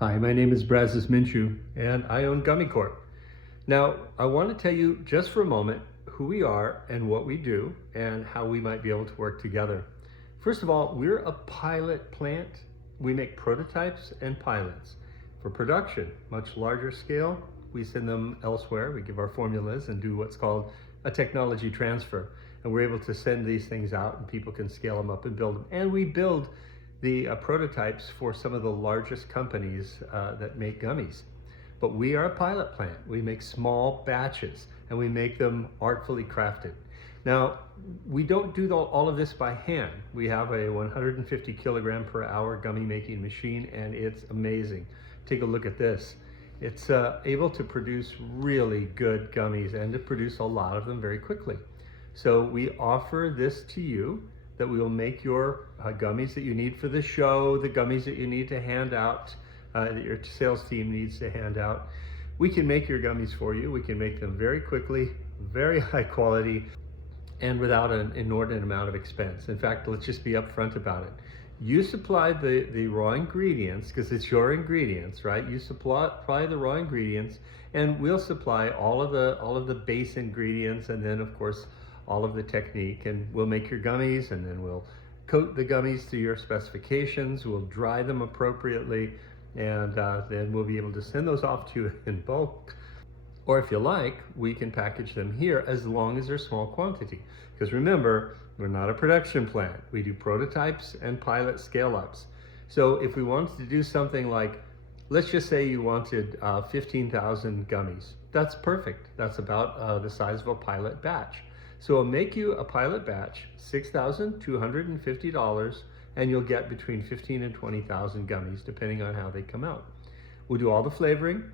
Hi, my name is Brazos Minshew, and I own GummyCorp. Now, I want to tell you just for a moment who we are and what we do and how we might be able to work together. First of all, we're a pilot plant. We make prototypes and pilots. For production, much larger scale, we send them elsewhere. We give our formulas and do what's called a technology transfer. And we're able to send these things out and people can scale them up and build them. And we build the prototypes for some of the largest companies that make gummies. But we are a pilot plant. We make small batches and we make them artfully crafted. Now, we don't do all of this by hand. We have a 150 kilogram per hour gummy making machine and it's amazing. Take a look at this. It's able to produce really good gummies and to produce a lot of them very quickly. So we offer this to you, that we will make your gummies that you need for the show, the gummies that you need to hand out, that your sales team needs to hand out. We can make your gummies for you. We can make them very quickly, very high quality, and without an inordinate amount of expense. In fact, let's just be upfront about it. You supply the raw ingredients, because it's your ingredients, right? You supply the raw ingredients, and we'll supply all of the base ingredients, and then of course all of the technique, and we'll make your gummies, and then we'll coat the gummies to your specifications, we'll dry them appropriately, and then we'll be able to send those off to you in bulk. Or if you like, we can package them here as long as they're small quantity. Because remember, we're not a production plant. We do prototypes and pilot scale-ups. So if we wanted to do something like, let's just say you wanted 15,000 gummies. That's perfect. That's about the size of a pilot batch. So I'll make you a pilot batch, $6,250, and you'll get between 15 and 20,000 gummies, depending on how they come out. We'll do all the flavoring,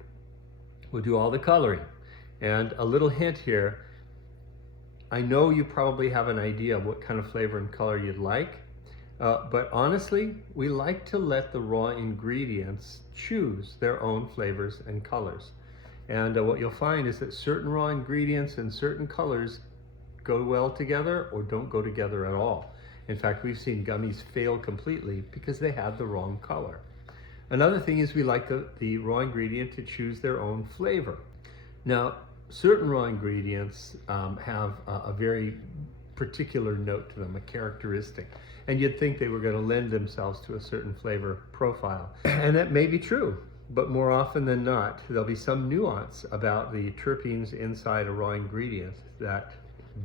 we'll do all the coloring. And a little hint here, I know you probably have an idea of what kind of flavor and color you'd like, but honestly, we like to let the raw ingredients choose their own flavors and colors. And what you'll find is that certain raw ingredients and certain colors go well together or don't go together at all. In fact, we've seen gummies fail completely because they had the wrong color. Another thing is we like the raw ingredient to choose their own flavor. Now, certain raw ingredients have a very particular note to them, a characteristic, and you'd think they were going to lend themselves to a certain flavor profile. And that may be true, but more often than not, there'll be some nuance about the terpenes inside a raw ingredient that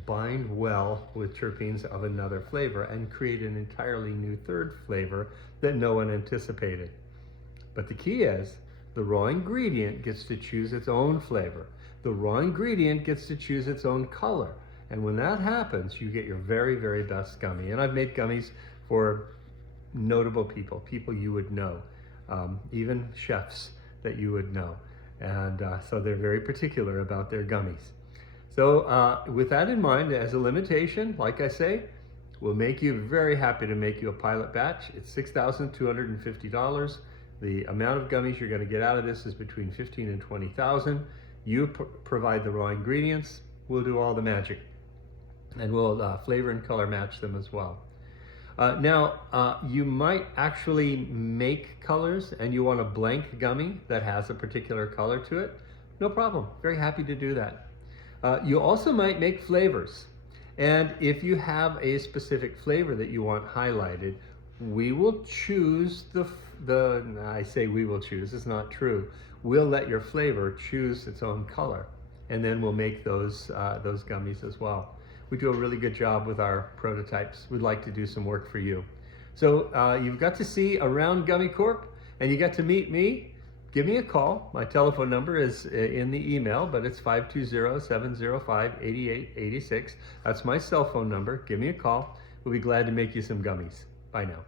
bind well with terpenes of another flavor and create an entirely new third flavor that no one anticipated. But the key is the raw ingredient gets to choose its own flavor. The raw ingredient gets to choose its own color. And when that happens, you get your very, very best gummy. And I've made gummies for notable people you would know, even chefs that you would know. And so they're very particular about their gummies. So with that in mind, as a limitation, like I say, we'll make you very happy to make you a pilot batch. It's $6,250. The amount of gummies you're going to get out of this is between 15 and 20,000. You provide the raw ingredients. We'll do all the magic. And we'll flavor and color match them as well. Now, you might actually make colors and you want a blank gummy that has a particular color to it. No problem. Very happy to do that. You also might make flavors. And if you have a specific flavor that you want highlighted, we will choose I say we will choose, it's not true. We'll let your flavor choose its own color, and then we'll make those gummies as well. We do a really good job with our prototypes. We'd like to do some work for you. So you've got to see around GummyCorp, and you got to meet me. Give me a call. My telephone number is in the email, but it's 520-705-8886. That's my cell phone number. Give me a call. We'll be glad to make you some gummies. Bye now.